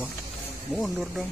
Wah, mundur dong.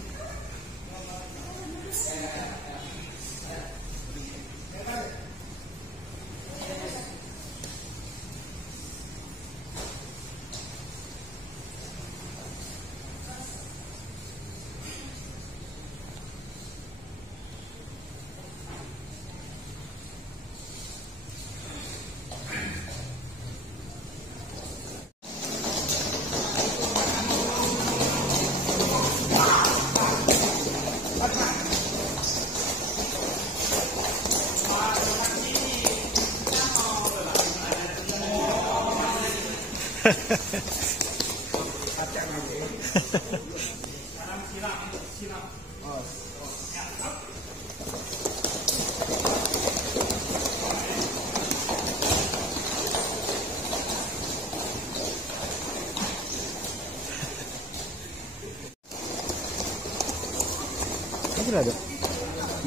Sudah ada.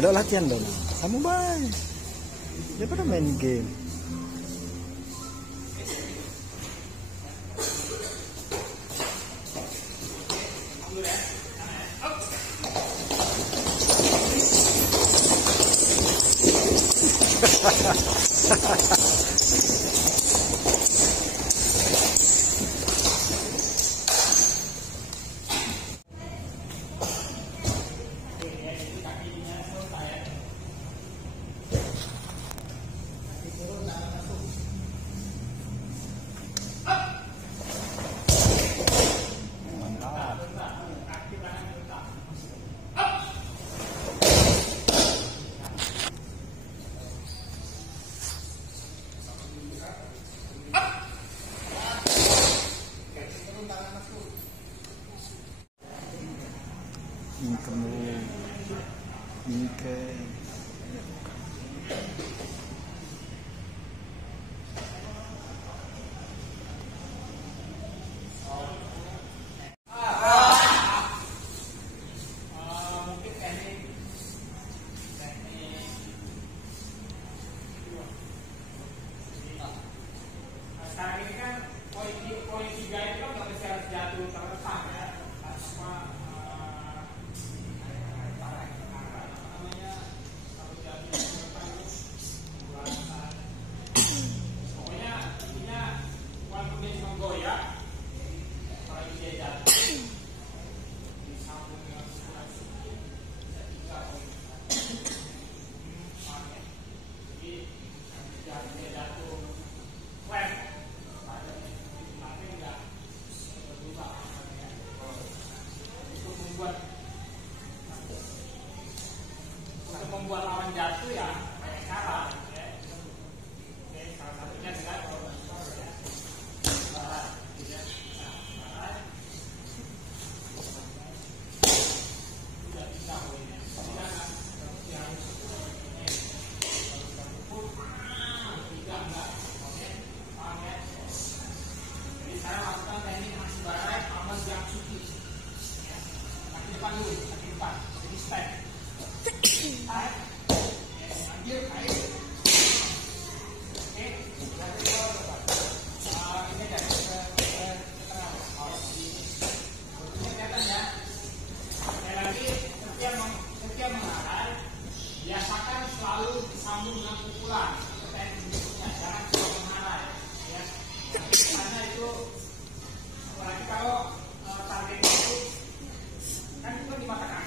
Udah latihan dong. Kamu baik. Daripada main game. Membuat lawan jatuh ya banyak cara ya. Oke, salah satunya dengan jadi saya lakukan teknik masih barat aman yang suki ya. Kaki depan dulu, kaki depan jadi step. Tarik, ambil air. Oke, ini dari tengah. Ini kelihatan ya. Sekali lagi, setiap mengarah, biasakan selalu disambung dengan pukulan. Seperti berikutnya, jangan cuma mengarah. Ya, karena itu, apalagi kalau targetnya itu kan itu di mata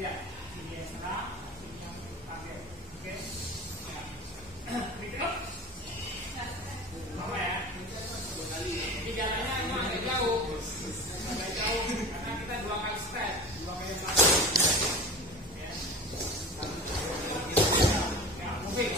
lihat ini yang serang, ini yang target. Oke. Pick up. Sama ya. Jadi jalannya emang agak jauh. Agak jauh karena kita 2 kali step, 2 kali belakang. Ya. Ya, moving.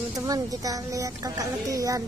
Teman-teman, kita lihat kakak latihan.